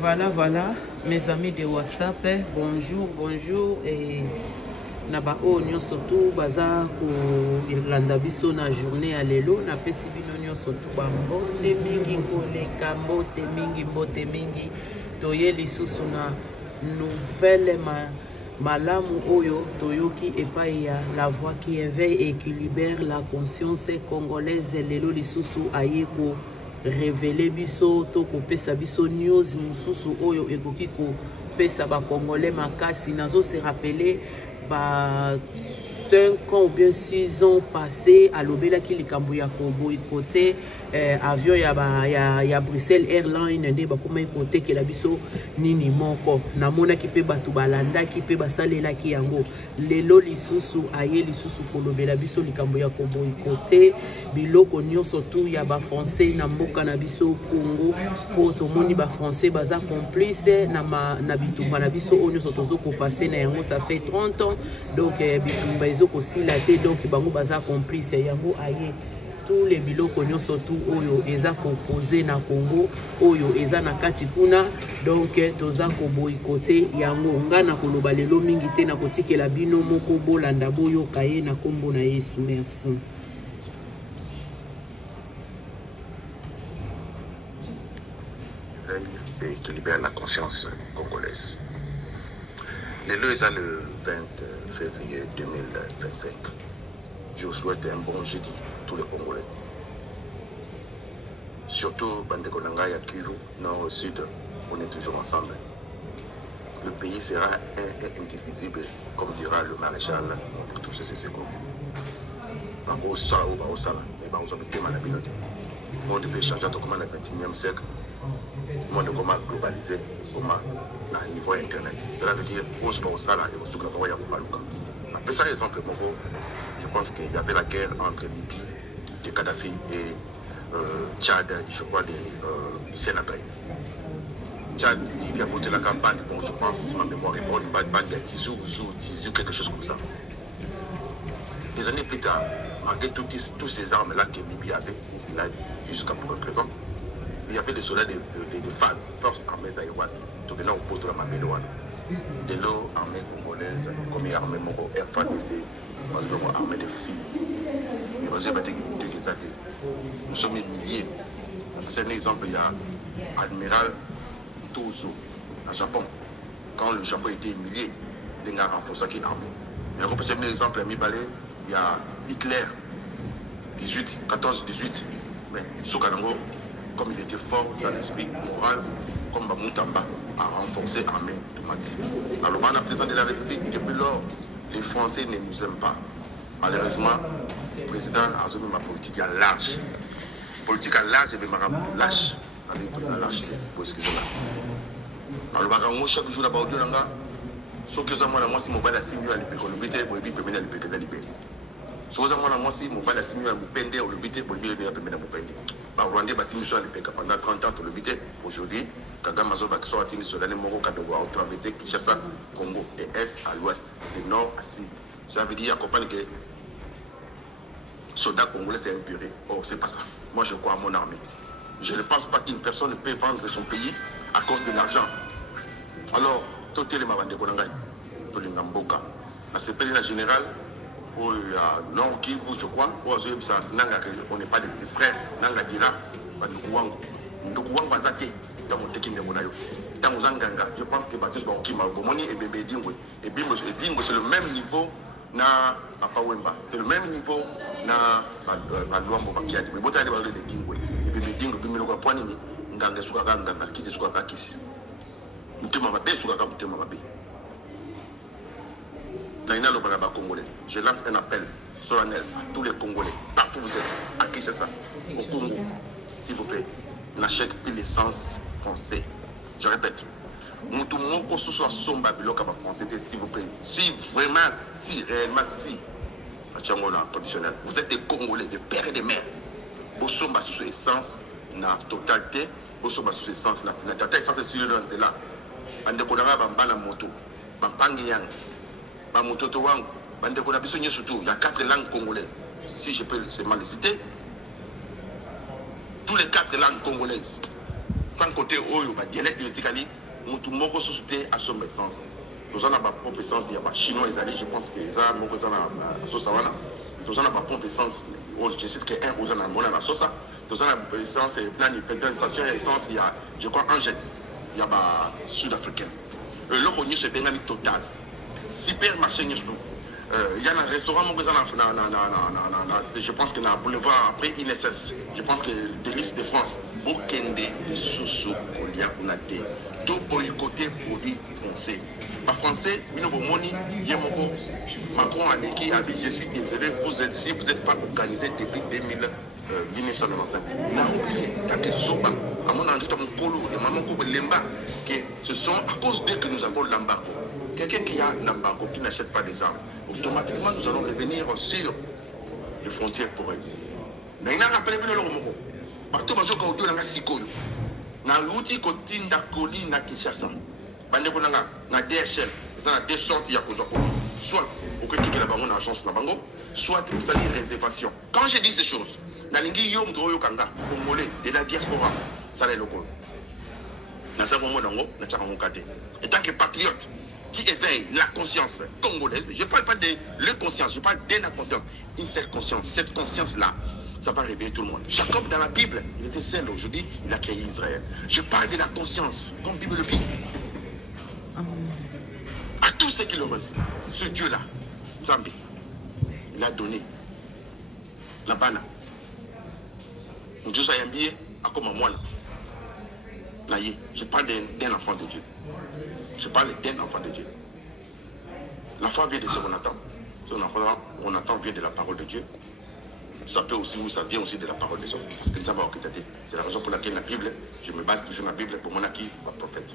Voilà, mes amis de WhatsApp, bonjour, et Nabao nyo surtout baza ko Irlanda biso na journée à lelo na pesi bino nyo surtout ba mbote mingi koleka mbote mingi toye lisusu na nouvelle malamu oyo toyoki epai ya la voix qui éveille et qui libère la conscience congolaise lelo lisusu ayeko révéler biso to kopesa biso news mususu oyo ekoki kopesa ba congolais makasi nazo se rappeler 5 ans ou bien 6 ans passés à l'obéla qui likambo ya boycotté avion ya Bruxelles Airlines nde bakoma côté que la biso nini moko namona ki pe batu balanda ki pe basalela ki yango lelo lisusu aye lisusu kolobela biso likambo ya boycotté biloko nyonso tout ya ba français na mboka na biso Congo po tomoni ba français baza complice na bitumba na biso onyo soto zoko passer na yango ça fait 30 ans donc bitumba ezoko silate donc bango baza complice yango aye tous les biloko nyonso tout oyo eza composé na Congo oyo eza na kati kuna donc toza ko boycotté yango ngana koloba lelo mingi te na kotikela bino moko bolanda boyo kaye na kombo na Yesu. Merci. Et qui libère la conscience congolaise. Le le 20 février 2025. Je vous souhaite un bon jeudi à tous les Congolais. Surtout Bandekonanga et Kivu, nord au sud, on est toujours ensemble. Le pays sera indivisible, comme dira le maréchal pour tous ces secondes. Le monde peut changer comme le 21e siècle. Le monde comment globalisé, comment à niveau internet. Cela veut dire qu'on se passe là et on se passe là. Après ça, exemple, je pense qu'il y avait la guerre entre Libye, de Kadhafi et Tchad, je crois, du Sénégal. Tchad, Libye a voté la campagne, bon, je pense, si ma mémoire est bonne, il y a Tizou, quelque chose comme ça. Des années plus tard, malgré tous ces armes-là que Libye avait, jusqu'à présent, il y avait des soldats de phase, force armée zaïroise. Donc là, on pose la Maméloane. De l'eau, armée congolaise, comme armée Moro, FADC, armée de filles. Nous sommes des milliers. C'est un exemple, il y a Admiral Tozo, au Japon. Quand le Japon était humilié, il a renforcé l'armée. C'est un exemple, il y a Hitler, 14-18. Mais Sokalango, comme il était fort dans l'esprit moral, comme Bamoutamba a renforcé l'armée de Mati. Alors, on a présenté la République, depuis lors, les Français ne nous aiment pas. Malheureusement, le président a mis ma politique à large. Politique à large, et ma lâche. Avec la lâcheté, pour ce que c'est là. Alors, chaque jour, là-bas, ce que moi, si mon père a signé à l'époque, on le bité, pour lui permettre à l'époque de libérer. Ce que moi, si mon père a signé à l'époque, on le bité, pour lui permettre à l'époque. Rwanda basi mission à l'époque pendant 30 ans, on le bité. Aujourd'hui, Kagame Mazo va sortir sur l'année Moro Kadogo à traverser Kinshasa, Congo, de est à l'ouest, de nord à sud. Ça veut dire, comprendre que soldat congolais c'est impuré. Oh, c'est pas ça. Moi, je crois à mon armée. Je ne pense pas qu'une personne peut vendre son pays à cause de l'argent. Alors, tout est le Mabande Konangai, tout le Namboka. À ce pays général, au Nord Kivu, je crois, on n'est pas des frères, Nanga Dira, Ndoukouang Bazake, dans mon tekin de Monayo. Dans mon Zanganga, je pense que Batus Baokima, Bomoni et Bébé Dingwe. Et Bimbo, c'est le même niveau na Apawemba. C'est le même niveau na Luambo Bakiadi. Mais Bota de Dingwe. Et Bébé Dingwe, Bimelo Poinini, Nganga Sukaganga, Kisi Sukaka Kisi. Mutema Mabe, Sukaka Mutema Mabe. Je lance un appel solennel à tous les Congolais, partout où vous êtes, à Kinshasa, au Congo, s'il vous plaît, n'achète plus l'essence français. Je répète, nous tout le monde qu'on soit sombre français, s'il vous plaît. Si vraiment, si réellement, si, conditionnel, vous êtes des Congolais, des pères et des mères, vous sommes sous essence, la totalité, vous sommes sous essence, la finalité, essence, c'est là. On a moto, il y a 4 langues congolaises. Si je peux seulement les citer, tous les 4 langues congolaises, sans côté Oyo, dialecte de Tikali, tout le monde société à son essence. Nous avons ma propre essence, il y a pas chinois, je pense que ça, mon cousin a Sosawana. Nous avons ma propre essence, je sais que un cousin a mon la Sosa. Nous avons la essence, plein de stations, essence, il y a, je crois, un jet. Il y a ma sud-africain. Le revenu se bénit total. Supermarché, il y a un restaurant, je pense que dans le boulevard, après INSS, je pense que Délice de France, Bokende, Soussou, Oliakunate, tout boycotté produit français. Par français, Macron a dit je suis désolé, si vous n'êtes pas organisé depuis 1995. À mon avis, ce sont à cause d'eux que nous avons l'embargo. Quelqu'un qui a l'embargo, qui n'achète pas des armes, automatiquement nous allons revenir sur les frontières poreuses. Mais il n'a rappelé le Romoro. Partout où on a Sikoyo, na l'outil Kotinda Koli na Kinshasa, Bandeko na DHL, ça a deux sortes, il y a soit au côté de la banque agence na bango, soit pour ça des réservations. Quand je dis ces choses, na lingi yom do yokanga, congolais de la diaspora, ça les locaux. Na ça vraiment dango, na tcharango kate. Et tant que patriote qui éveille la conscience congolaise, je ne parle pas de la conscience, je parle de la conscience, une seule conscience, cette conscience-là, ça va réveiller tout le monde. Jacob dans la Bible, il était seul aujourd'hui, il a créé Israël. Je parle de la conscience, comme la Bible le dit. À tous ceux qui le reçoivent, ce Dieu-là, Zambi, il a donné la bana. Dieu s'est envié à comme moi. Je parle d'un enfant de Dieu. Je parle d'un enfant de Dieu. La foi vient de ce qu'on attend. Ce qu'on attend vient de la parole de Dieu. Ça peut aussi, ou ça vient aussi de la parole des hommes. Parce que ça va occulter. C'est la raison pour laquelle la Bible, je me base toujours sur la Bible pour mon acquis, ma prophète.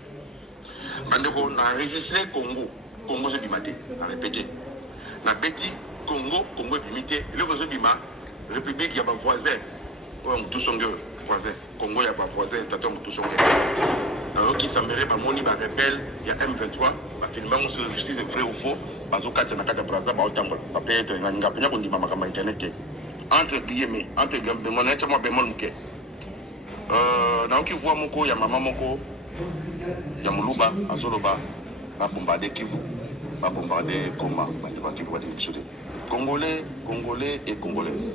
On a enregistré Congo. Congo, je bimate. On a répété. On a bêti Congo, Congo bimité. Le réseau bima, République, il y a un voisin. On touche son gueule. Voisin. Congo, il y a un voisin. On touche son gueule. Alors qui s'embêtait par mon rebelle, il y a M23, finalement sur la justice est vrai ou faux, ça peut être un engagement qu'on dit ma internet. Entre guillemets, entre guillemets, mon être moi bémol mouké. Donc il voit mon co, il y a maman mon co, il y a Moulouba, Azoloba, va bombarder Kivu, va bombarder Goma, va Kivu va démissionner. Congolais, Congolais et Congolaises.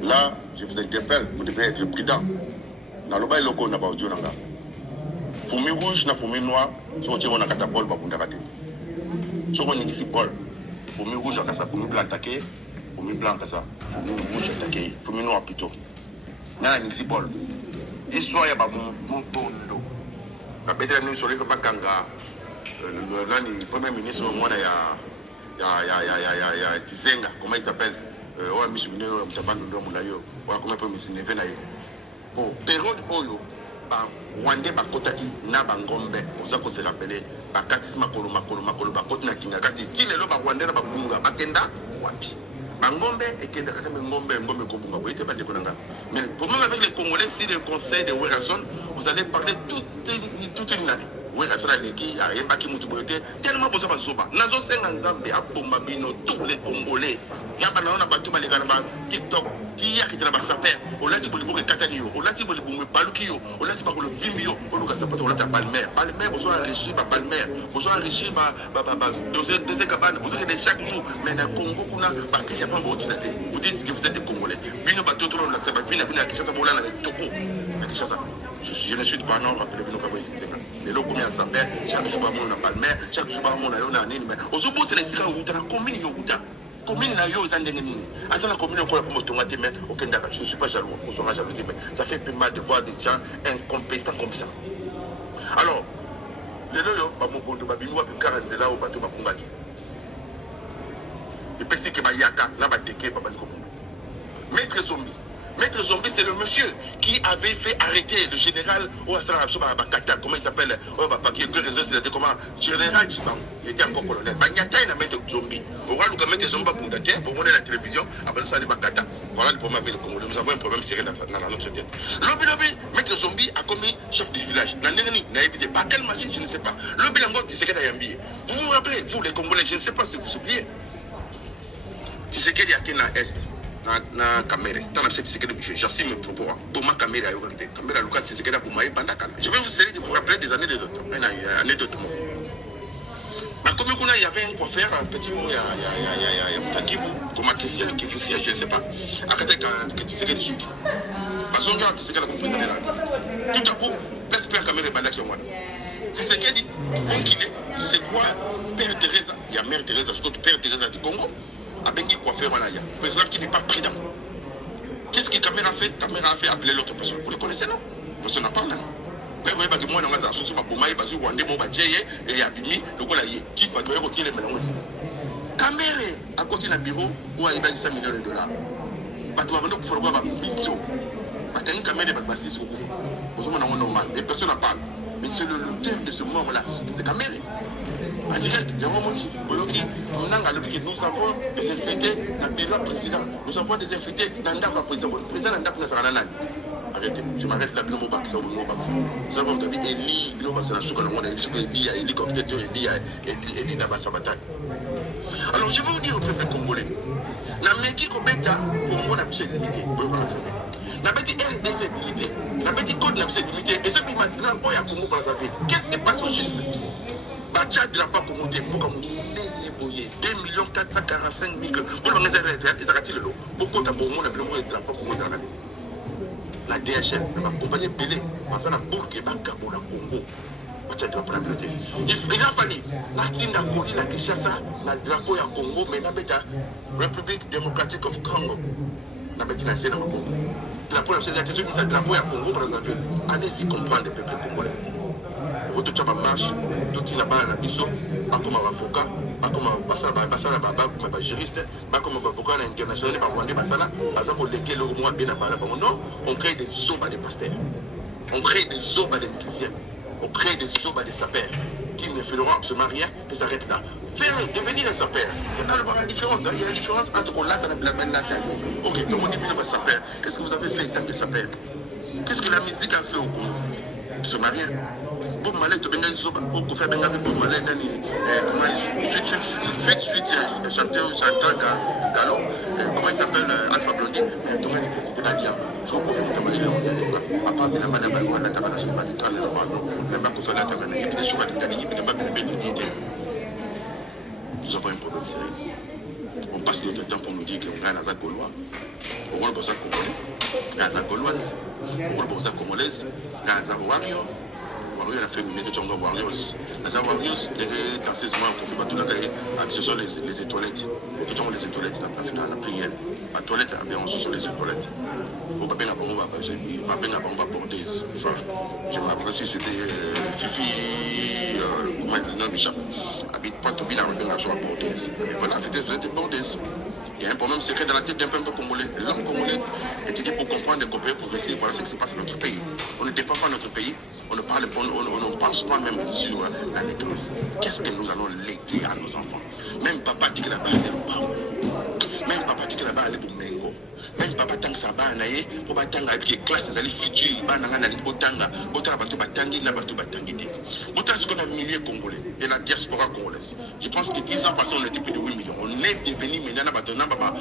Là, je vous interpelle, vous devez être prudent. Dans le bas local, on n'a pas audio là. Fourmi rouge na fourmi noir, so tu on a catapole ba bunda kate. So on ici bol. Fourmi rouge à ça, fourmi blanc attaqué, fourmi blanc à ça, fourmi rouge attaqué, fourmi noir plutôt. Na ici bol. Histoire ya ba bon do. La bête nous sur les pas kanga. Là ni premier ministre au monde ya Tizenga, comment il s'appelle? Ouais monsieur Minero Mtabando ndo mulayo. Ouais comment peut monsieur Neve na yo. Pour période oyo Wande bakotaki na bangombe oza ko se rappeler bakatisi makolo bakoti na kinga kati tilelo ba Wande na babunga bakenda wapi bangombe ekenda kasa ngombe ko bunga boite ba dekonanga. Mais pour même avec les Congolais, si le conseil de Werason, vous allez parler toute une année. Werason aleki a yembaki mutu boite tellement boza bazoba nazo senga nzambe abomba bino tous les Congolais yamba na batu baleka na ba TikTok qui ya kitana ba saper olati bolibo ke katani yo olati bolibo baluki yo olati ba ko vimbi yo oluka sapato olata palmer bozo enrichi ba palmer bozo enrichi ba deuxième cabane bozo que chaque jour mais na Congo kuna ba kisi pa bo tinate vous dites que vous êtes des Congolais bino ba totoro la saper bino Kinshasa bola na toko na Kinshasa je ne suis pas non rappelez bino ka bo isinga les locaux à saper chaque jour ba mon na palmer chaque jour ba mon na yo na nini mais ozobo c'est les sika uta na commune yo uta commune na yo zandenge nini attends la commune ko la pour tonga te mais aucun d'accord je suis pas jaloux on sera jaloux mais ça fait plus mal de voir des gens incompétents comme ça. Alors les loyo ba mon bondo ba binwa bi 40 là au bateau ba kungaki et puis c'est que ba yaka là ba teke ba ko Maître Zombie, c'est le monsieur qui avait fait arrêter le général Bakata, comment il s'appelle? Général Chiban, il était encore colonel. Banyata, il a Maître Zombie. Vous voyez, le Maître Zombie pour montrer la télévision, après ça, les Bakata. Voilà le problème avec le Congolais. Nous avons un problème sérieux dans notre tête. Lobby, Maître Zombie a commis chef du village. Par quelle magie, je ne sais pas. Lobby Lango, Tshisekedi a Yambi. Vous vous rappelez, vous les Congolais, je ne sais pas si vous oubliez. Tshisekedi a Kena Est. na caméra. Tant que c'est que j'assume mes propos. Thomas caméra a eu caméra Lucas c'est que là pour m'aider pendant je vais vous rappeler des années de années de comme il y avait un coiffeur, un petit mot, il y a Thomas qui je ne sais pas. Arrêtez que tu sais que les sous. Parce qu'on regarde, tu sais que la conférence est là. Tout à coup, presque plein de caméras est là. Tu sais qu'elle dit, c'est quoi Père Teresa, il y a Mère Teresa, je crois que Père Teresa du Congo, avec qui coiffeur, voilà, il y a un président qui n'est pas prudent. Qu'est-ce que Caméra a fait? Caméra a fait appeler l'autre personne. Vous le connaissez, non? Personne n'a parlé. Mais vous voyez, moi, dans la société, je vais Wandé, et Abimi, le gars, qui va devoir retirer les mélanges. Caméra a continué le bureau où il y a 5 millions de dollars. Parce que il faut voir Binto. Parce qu'il y a une caméra qui va passer sur le coup. Normal. Et personne n'a parlé. Mais c'est le thème de ce moment-là. C'est caméra. En direct, nous avons des invités dans le bureau président. Nous avons des invités dans le président. Le président n'a pas de arrêtez, je m'arrête là, nous avons Eli, alors je vais vous dire au peuple congolais, la meki kobeta pour moi la limité, la bête RDC limité, la bête code la limité, et ce qui m'a drapeau à Congo Brazzaville. Qu'est-ce qui se passe au juste? Bacha drapeau à Congo, 2 445 000, pour les arrêter le lot. Beaucoup de monde a besoin de drapeau Congo. La DHL, la compagnie Belé, parce que la bourque est Bakabo, la Congo. Il a fallu la Tinda Kodi, la Kinshasa, la drapeau à Congo, mais la République démocratique of Congo. La bête n'a pas de Congo. La première chose, c'est que la drapeau à Congo, allez-y comprendre le peuple congolais. Votre job marche, tout il a pas la biso, pas comme un avocat, pas comme un basala, pas juriste, pas comme un avocat international, pas comme un basala, pas comme lesquels au moins bien à parler. Non, on crée des aubes à des pasteurs, on crée des aubes à des musiciens, on crée des aubes à des sapeurs qui ne feront absolument rien et s'arrêtent là. Faire devenir un sapeur. Il y a la différence, il y a la différence entre la main et la taille. Ok, tout le monde est un sapeur. Qu'est-ce que vous avez fait en tant que sapeur? Qu'est-ce que la musique a fait au Congo? Absolument rien. Pour Malais, tu as zoba, pour faire bien avec Malais, suite, chanteur Gallo, comment il s'appelle Alpha Blondie, mais tout le monde c'était la diable. Je crois qu'on fait travailler là, à part de la madame, on a travaillé pas de temps, même pas qu'on fait la cabane, il y a des choses à dire, il n'y a pas de bénédiction. Nous avons un problème sérieux. On passe notre temps pour nous dire qu'on a la Gaulois, on a le besoin congolais, on a la Gauloise, on a le besoin congolaise, on a la Warrior. Warrior a fait une méthode de Warriors. Les Warriors, dans ces mois, on fait pas tout le temps, ce sont les étoilettes. Tout le temps, les étoilettes, dans la prière. La toilette, ce sont les étoilettes. On va bien aborder. Je me rappelle si c'était Fifi, comment il dit, Bishop. Habite pas tout bien avec la joie bordaise. Voilà, vous êtes bordaise. Il y a un problème secret dans la tête d'un peuple congolais. L'homme congolais est étudié pour comprendre et coopérer, progresser. Voilà ce qui se passe dans notre pays. On ne défend pas notre pays. On ne pense pas même sur la détresse. Qu'est-ce que nous allons léguer à nos enfants? Même papa dit que la balle est au Pau. Même papa dit que la balle est au Mengo. Même papa tant que ça va naïe pour batanga avec les classes des futures bananga na libotanga botala bato batangi na bato batangi te botala ce qu'on a milliers congolais et la diaspora congolaise. Je pense que 10 ans passés on était plus de 8 millions. On est devenu maintenant bato na baba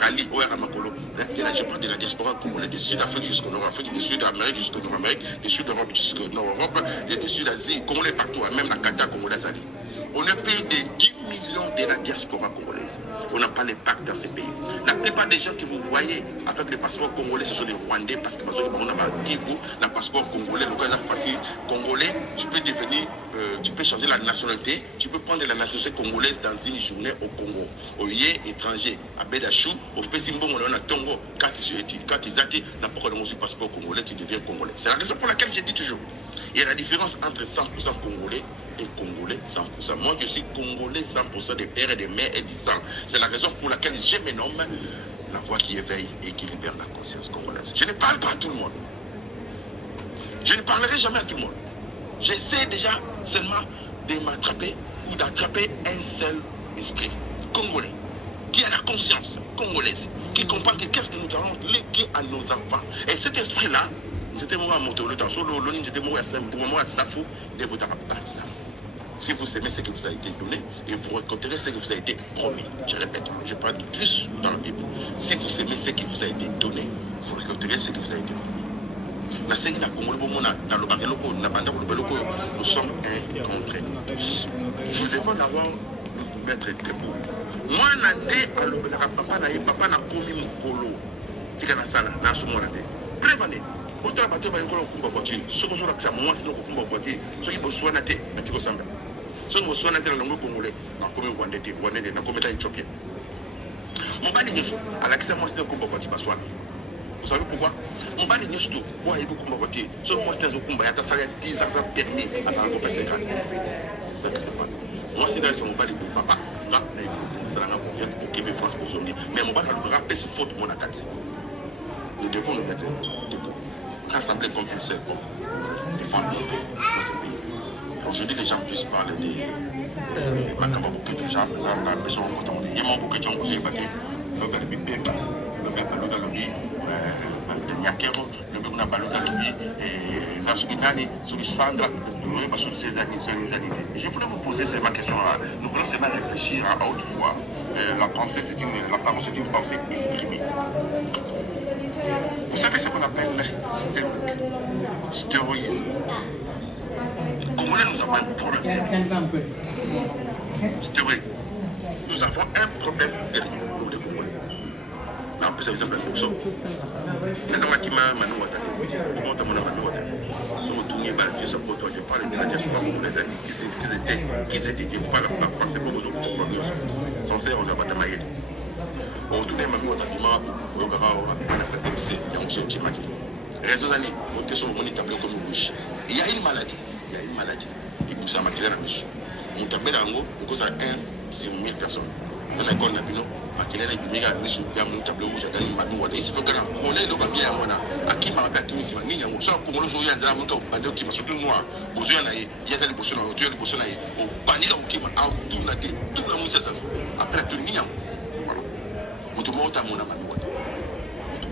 rallye au Ramakolo. Et là je parle de la diaspora congolaise du Sud-Afrique jusqu'au Nord-Afrique, du Sud-Amérique jusqu'au Nord-Amérique, du Sud-Europe jusqu'au Nord-Europe, et du Sud-Asie, congolais partout, même la Qatar congolaise. On est plus de 10 millions de la diaspora congolaise. On n'a pas l'impact dans ces pays. La plupart des gens que vous voyez avec les passeports congolais, ce sont des Rwandais parce que on a un passeport congolais, le cas facile congolais, tu peux devenir, tu peux changer la nationalité, tu peux prendre la nationalité congolaise dans une journée au Congo. Au Yé, étranger, à Bedachou, au Pessimbo, on a Tongo, quand ils ont n'importe quel passeport congolais, tu deviens congolais. C'est la raison pour laquelle je dis toujours. Il y a la différence entre 100% congolais et congolais 100%. Moi, je suis congolais 100% des pères et des mères et du sang. C'est la raison pour laquelle je me nomme la voix qui éveille et qui libère la conscience congolaise. Je ne parle pas à tout le monde. Je ne parlerai jamais à tout le monde. J'essaie déjà seulement de m'attraper ou d'attraper un seul esprit congolais qui a la conscience congolaise, qui comprend que qu'est-ce que nous allons léguer à nos enfants. Et cet esprit-là, c'était moi à monter le temps. Sur le c'était moi à Safou, de votre Si vous aimez ce qui vous a été donné, et vous récolterez ce qui vous a été promis. Je répète, je parle de plus dans la Bible. Si vous aimez ce qui vous a été donné, vous récolterez ce qui vous a été promis. Nous sommes incontrés. Nous devons d'abord nous mettre debout. Moi, papa n'a commis mon colo. C'est que la salle n'a pas de prévenez. Autant bateau va y avoir un voiture. Ce que je veux dire, moi, c'est le combat voiture. Ce qui me soigne à terre, mais tu peux s'en faire. Ce qui me soigne à terre, le Congolais, n'a pas commis Wandete, n'a pas commis Éthiopien. Mon bali n'est pas à l'accès, moi, c'est un combat voiture, pas vous savez pourquoi? Mon bali n'est pas pour aller beaucoup voiture. Sur moi, c'est un combat, il y a salaire 10 ans permis à faire un professeur. C'est ça qui se passe. Moi, c'est dans mon bali pour papa, là, c'est la confiance pour qu'il me fasse aujourd'hui. Mais mon bali, le rappel, c'est faute mon attaque. Nous devons nous mettre debout. Rassembler comme un seul homme. Défendre notre pays. Aujourd'hui, les gens puissent parler de Makaba beaucoup de gens, la personne entendue. Il y a beaucoup de gens qui ont battu. Le père Bipéba, le père Balouda Lobi, le Nyakero, le père Balouda Lobi, et Zasubinani, sur Sandra, sur ces années. Je voulais vous poser ma question-là. Nous voulons seulement réfléchir à haute voix. La pensée, c'est une pensée exprimée. Vous savez ce qu'on appelle stéroïde. Congolais, nous avons un problème sérieux. Stéroïde. Nous avons un problème sérieux, nous les Congolais. Non, en plus, ça vous semble un peu ça. Je parle de la diaspora congolaise qui s'étaient par la passée pour nos autres sincères, on a battu maïe. On tournait ma vie au Takima, on a fait des réseaux années, on était sur le tableau comme une bouche. Il y a une maladie, qui pousse à maquiller la mission. On tableau d'ango, on cause à 1 sur 1000 personnes. Dans l'école, on a une mission, on a tableau rouge, il se fait que là, on est le papier à Mona, à qui m'a rappelé à Tunis, il y a un sort pour le jour, il y a un montant qui m'a sauté noir, il y a des poissons, il y a des poissons, au panier qui m'a tourné tout le monde, après tout le monde. Monte à mon amour.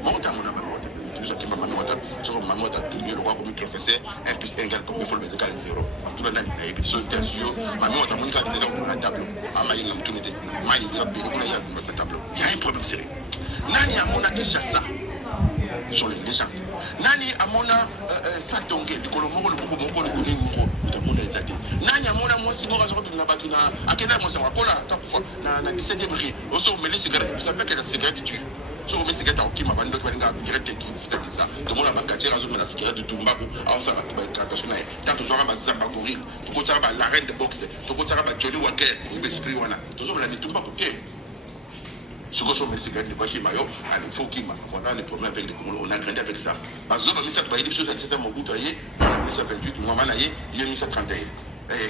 Monte à mon amour. Nous avons ma maman, sur ma maman, le roi comme professeur, 1 plus 1 égale comme il faut le mettre à 0. En tout cas, il y a sur tes yeux, ma maman a mon candidat dans le tableau. À ma il a tout été. Ma il a bien le tableau. Il y a un problème sérieux. Nani a mon qui chasse ça sur les légendes. Nani a mon satongé, le colombo, le bobo, le bobo, le monde est zadé. Nani a mon moi si nous rajoutons de la batuna, à quel âge on s'en va pour la 17e rue. On se met les cigarettes, vous savez que la cigarette tue. Sur mes cigarettes en qui m'a vendu la cigarette qui fait ça. Tout le monde a bagagé à la cigarette de Tumbaku, à ça, tant toujours à Zamba Goril, tout le monde la reine de boxe, tout le monde a Johnny Walker, ou l'esprit Wana, toujours la Tumbaku. Ce que sont mes cigarettes de Bachi Mayo, il faut qu'il m'a. On a les problèmes avec les Congolais, on a grandi avec ça. Parce que ça va aller sur le système au bout de l'année, 28, Maman Aye, il y a 1931.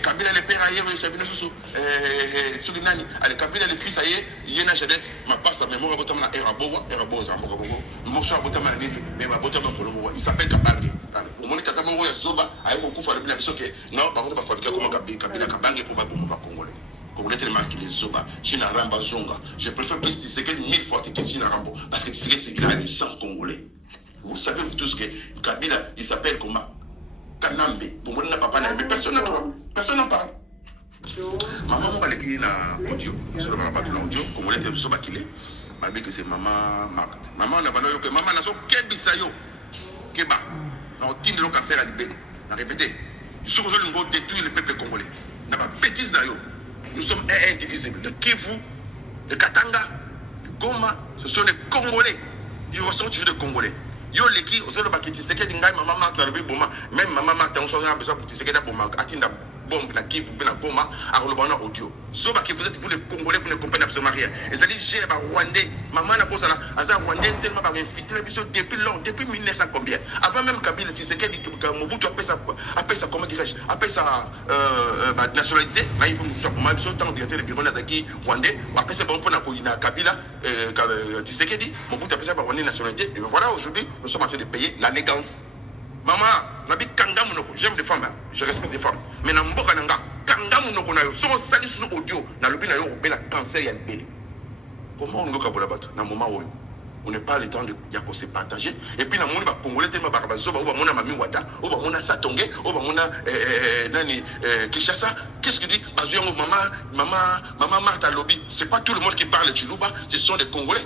Kabila le père ailleurs, il y a sur les nani, avec Kabila le fils ailleurs, il y a une jeunesse, ma passe à mémoire, à Eraboa, mais ma botte il s'appelle Kabange. Au moment où Katamoro et Zoba, a beaucoup fait le bien, non, par contre, il faut fabriquer comme Kabila Kabange pour pas Congolais. Congolais tellement qu'il est Zoba, China Ramba Zonga. Je préfère plus Tshisekedi 1000 fois que China Rambo, parce que Tshisekedi, il a le sang congolais. Vous savez tous que Kabila, il s'appelle comment? Kanambe, pour moi, papa n'a mais personne n'en parle. Maman m'a écrit dans l'audio, sur le rapport de l'audio, comme on était sur Bakile, m'a dit que c'est maman Marc. Maman n'a pas dit que maman n'a pas Kebisayo, Keba. On tient le café à l'ibé. On a répété. Nous sommes aujourd'hui en détruire le peuple congolais. N'a pas bêtise d'ailleurs. Nous sommes indivisibles. Le Kivu, le Katanga, le Goma, ce sont les Congolais. Ils ressortent toujours des Congolais. Yo leki osolo bakiti sekedi ngai mama marque na boma même mama marque on a besoin pour sekedi boma atinda bombe na Kivu na Goma à relobana audio so ba ki vous êtes vous les Congolais vous ne comprenez absolument rien et ça dit j'ai ba Rwandais maman na posa na aza Rwandais tellement ba infiltré le biso depuis 1900 combien avant même Kabila Tshisekedi Mobutu appelle ça comment dirais-je appelle ça nationalisé là il faut nous faire pour mal biso tant directeur de bureau nazaki Rwandais appelle ça bon pour na Kabila Tshisekedi Mobutu appelle ça ba Rwandais nationalité et voilà aujourd'hui nous sommes en train de payer l'allégance. Maman, nabi kanga munoko, j'aime les femmes, je respecte les femmes. Mais na mboka nanga, kanga munoko na yo, so sali sur audio, na lobi na yo bela cancer ya belle. Comment on ngoka bola bato na moment oyo. On n'est pas le temps de se partager. Et puis, on a Congolais, on a Mami Wata, on a Satongé, on a Kishasa. Qu'est-ce que dit Maman Martha Lobby? Ce n'est pas tout le monde qui parle Chiluba, ce sont des Congolais.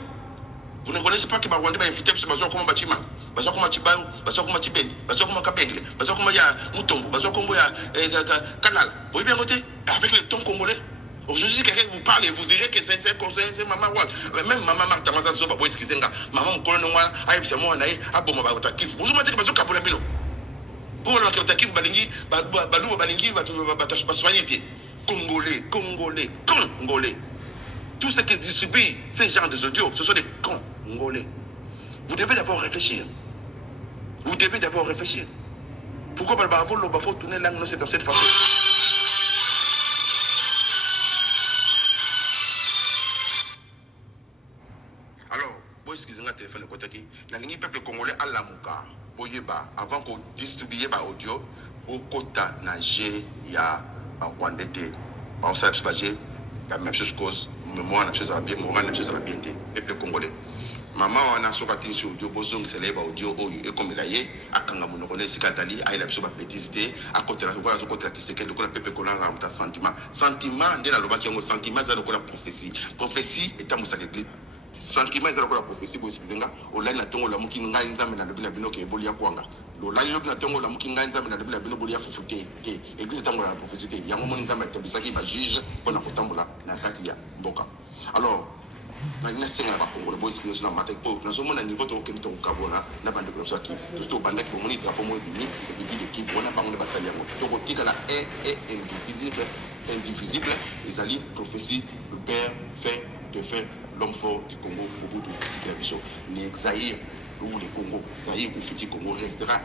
Vous ne connaissez pas que Barwandé va inviter ce bazo comme Bachima, bazo comme Chibayo, bazo comme Chibeni, bazo comme Kapengle, bazo comme Ya Moutombo, bazo comme Ya Kanal. Vous voyez bien côté avec le ton congolais. Aujourd'hui, si quelqu'un vous parle, vous direz que c'est Maman Wal. Même Maman Martha Mazazo, Babo Eskizenga, Maman Mkolon Noa, Aïbisa Moanae, Aboma Baotakif. Vous m'avez dit que bazo Kabulabilo. Vous m'avez dit que Batakif Balingi, Balou Balingi, Baswayete. Congolais, Congolais, Congolais. Tout ce qui distribue ces genres de audios, ce sont des Congolais. Vous devez d'abord réfléchir. Vous devez d'abord réfléchir. Pourquoi il faut tourner la langue dans cette façon? Alors, excusez-moi, téléphone de côté qui, la ligne peuple congolais à la mouka, avant qu'on distribue l'audio, au quota nagé, il y a un Rwandais, on s'est abstagé, la même chose cause. Moi, on a bien, moi, on a bien, peuple congolais. Maman, on a sorti sur audio, bozong, c'est là, audio, et comme il a eu, à Kangamono, c'est Kazali, à la bêtise, à côté de la côté de la peuple congolais, un sentiment. Sentiment, dès la loi qui a un sentiment, c'est la prophétie. Prophétie est à Moussa l'église. Sentiment, c'est la prophétie, pour excusez-moi, au lait, la tongue, la mouki, n'a pas une na le bino qui est bolia kwanga. Le lait, la tongue, la mouki, n'a pas na le bino bolia foufuté. Église est à la prophétie. Il y a un moment, Nzamba, qui va juge, qu'on a pourtant la katia, boka. Alors, na senga ba Congolais boy skills na matek po na somo na niveau to kemi to kabona na bande ko so ki tout to bande ko moni drapeau mo bini et puis de ki bona bango ba salia mo to ko tika la est indivisible les alliés prophétie le père fait de faire l'homme fort du Congo au bout de la biso ni Zaïre ou les Congo Zaïre ou Fiti Congo restera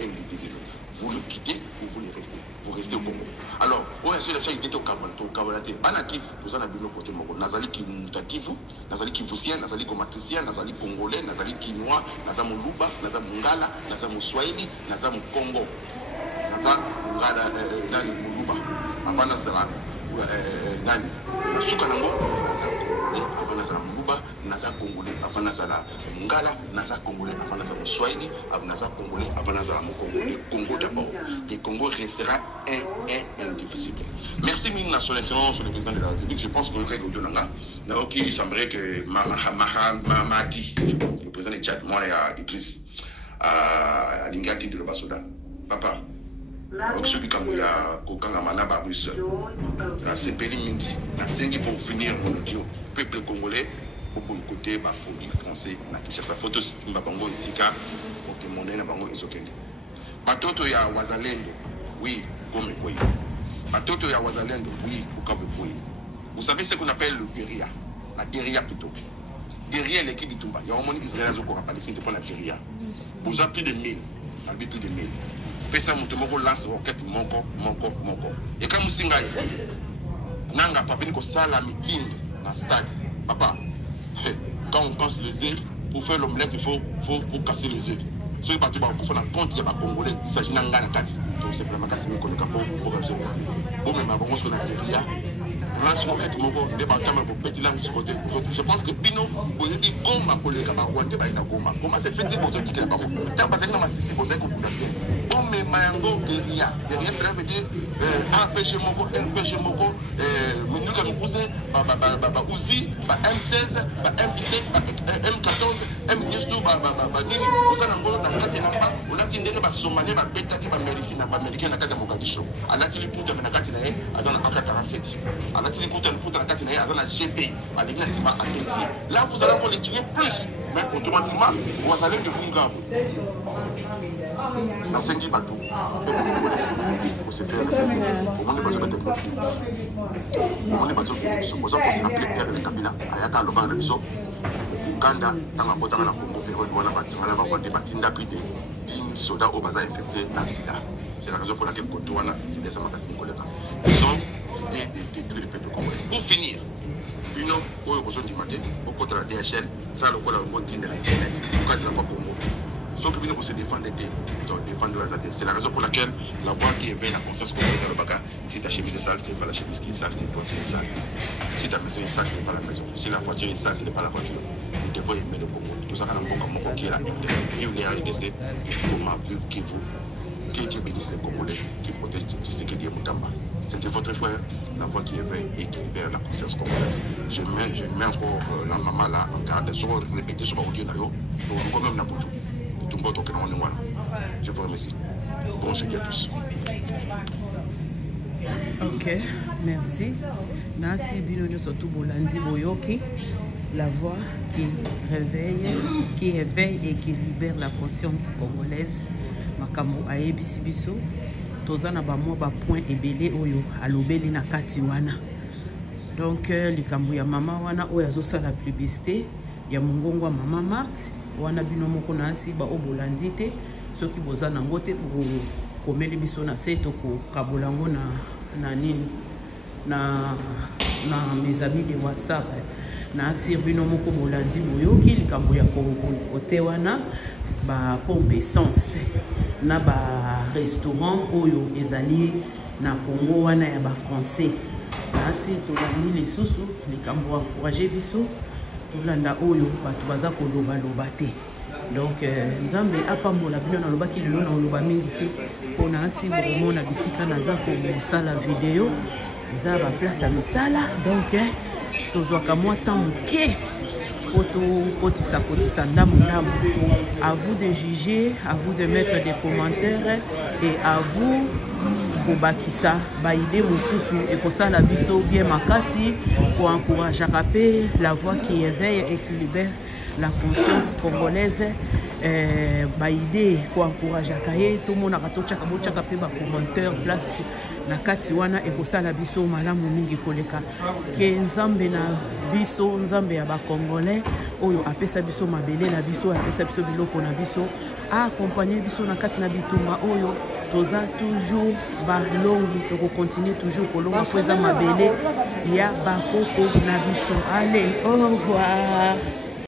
indivisible. Vous le quittez ou vous le restez. Vous restez au Congo. Alors, on a sur les choses qui sont au Kabalate. Anakif, vous en avez un côté Mongo. Nazali qui Mutakifu, Nazali Kifusien, Nazali Komatricien, Nazali Congolais, Nazali Kinois, Nazali Moluba, Nazali Mungala, Nazali Moussouaïli, Nazali Congo. Nazali Mungala, Nani Moluba. Avant Nazala, Nani, Soukanango, avant Nazala Moluba, Nazali Congolais, avant Nazala Mungala, Nazali Congolais, avant Nazala Moussouaïli, avant Nazala Congolais, avant Nazala Congo. Le Congo d'abord. Le Congo restera indivisible. Merci mille sur l'influence sur le président de la République. Je pense que le règle de Nanga, il semblerait que Mahamadi, le président de Tchad, moi et Idriss, à l'ingati de l'Obasoda. Papa, celui qui a Kokanga Manaba russe, la CPI Mingi, la Sengi pour finir mon audio, peuple congolais, au bon côté, la folie français, la Kinshasa photo, Mbabango ici, pour que mon ennemi Bango Isokende. Batoto ya Wazalendo, oui, comme oui. Batoto ya Wazalendo, oui, comme oui. Vous savez ce qu'on appelle le guérilla, la guérilla plutôt. Guérilla, l'équipe du Tumba. Il y a un monde israélien qui a Palestine pour la guérilla. Vous avez plus de 1000, plus de 1000. Pesa Moutomoko lance roquette, monko. Et quand vous singez, Nanga, pas venir ça la meeting dans le stade. Papa, quand on casse les œufs, pour faire l'omelette, il faut casser les œufs. Ceux qui partent pour faire compte, il y a des Congolais, il s'agit d'un gars qui donc c'est vraiment cassé pour résoudre ici. Bon, mais avant qu'on a guérilla, lance roquette, monko, les bâtiments pour petit langue sur côté. Je pense que Bino, vous avez dit Goma pour les gars, Goma, c'est fait pour ceux qui ne sont pas bon. Tant parce que nous avons assisté pour ça qu'on peut faire. Bon, mais Mayango, guérilla, cela veut dire empêcher Moko, nous avons posé, Uzi, M16, M17, M14, M12, vous avez on a tindé les Somalais, les bêta qui Américains, la carte à Mogadiscio. À la télé, pour la carte à la AK-47. À la télé, pour la carte à la GP. À l'église, à Béti. Là, vous allez encore les tuer plus. Mais automatiquement, vous allez de Bunga. Dans 5 bateaux. Pour se faire au monde, vous avez des profils. Au monde, vous avez appelé Pierre de Kabila. Ayaka, le bar de Biso. Uganda, dans la bota, dans la plus de 10 soldats au bazar infectés dans le sida. C'est la raison pour laquelle Kotouana, c'est des Samakassi Koleka. Ils ont détruit le peuple congolais. Pour finir, une autre chose du matin, au côté de la DHL, ça le quoi la routine de l'Internet, pourquoi il n'a pas Congo. Sauf que nous se défendre la ZAD. C'est la raison pour laquelle la voix qui éveille la conscience congolaise dans le Baka, si ta chemise est sale, c'est pas la chemise qui est sale, c'est toi qui est sale. Si ta maison est sale, ce n'est pas la maison. Si la voiture est sale, ce n'est pas la voiture. Nous devons aimer le Congo. Tout ça, qui est la vivre les RDC, comment vivre Kivu, qui bénisse les Congolais, qui protège Tshisekedi et Moutamba. C'était votre frère, la voix qui éveille et qui libère la conscience congolaise. Je mets encore la maman là en garde, sur répéter sur l'audio d'ailleurs, pour quand même la bouche. Je vous remercie. Bon jeudi à tous. Ok, merci. Nasi Binono surtout Bolandi Boyoki, la voix qui éveille et qui libère la conscience congolaise. Makambo ayebisi biso tozana ba mwa ba point ebele oyo alobeli na kati wana. Donc likambo ya mama wana oyo azosala publicité ya mongongwa mama Marthe wana bino moko nasi ba obolandi te soki bozana ngo te komeli biso na seto ko kabolango na nini na mes amis de WhatsApp na sirbino moko bolandi boyoki likambo ya kote wana ba pompe essence na ba restaurant oyo ezali na Congo wana ya ba français nasi tolandi lisusu likambo encourager biso tolanda oyo bato baza koloba loba te. Donc nzambe apambola bino na lobaki lelo na loba mingi te pona asi bomona bisika naza ko sala vidéo za ba place ya misala. Donc tozwaka mwa temps moke kotisa ndamu. À vous de juger, à vous de mettre des commentaires et à vous kobakisa ba idée mosusu et pour ça la biso bien makasi pour encourager la voix qui éveille et qui libère la conscience congolaise. Ba idée pour encourager kaye tout monde akatochaka bochaka pe ba commentaire place na kati wana et pour ça la biso malamu mingi koleka ke nzambe na biso nzambe ya ba congolais oyo apesa biso mabele na biso apesa biso biloko na biso accompagner biso na kati na bitumba oyo toza toujours balongi to continuer toujours kolonga poza mabele ya bakoko na biso. Allez, au revoir.